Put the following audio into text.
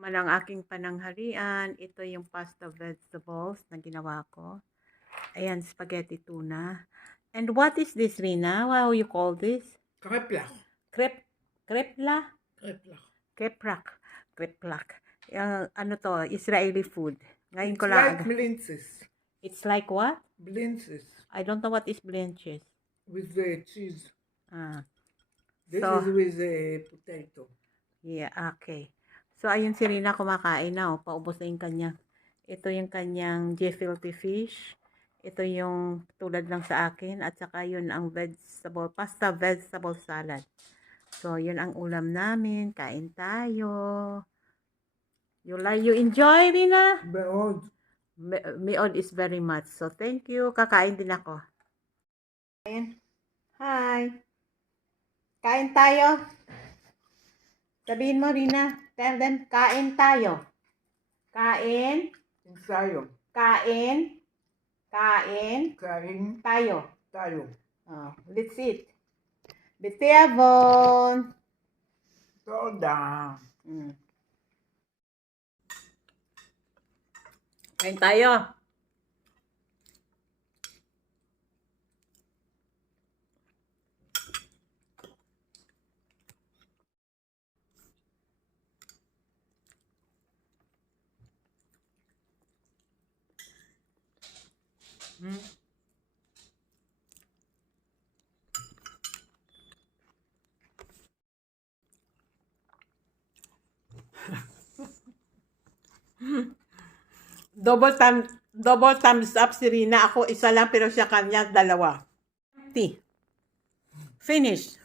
Man ang aking pananghalian. Ito yung pasta vegetables na ginawa ko. Ayan, spaghetti tuna. And what is this, Rina? How you call this? Kreplach. Krepla? Kreprak. Kreplak. Ano to? Israeli food. Ngayon It's ko lang. like blintzes. It's like what? Blintzes. I don't know what is blanches. With the cheese. Ah. This So, is with the potato. yeah, okay. So, ayun si Rina kumakain na. Oh. Paubos na yung kanya. Ito yung kanyang gefilte fish. Ito yung tulad lang sa akin. At saka yun ang pasta vegetable salad. So, yun ang ulam namin. Kain tayo. You enjoy, Rina? Meod. Meod is very much. So, thank you. Kakain din ako. Hi. Kain tayo. Sabihin mo, Rina. Tell them, kain tayo. Kain. Ensayo. Kain. Kain. Kain. Tayo. Tayo. Oh, let's eat. Bitevon. Soda. Kain tayo. Double thumbs up si Rina. Ako isa lang pero siya kanya dalawa. Finish.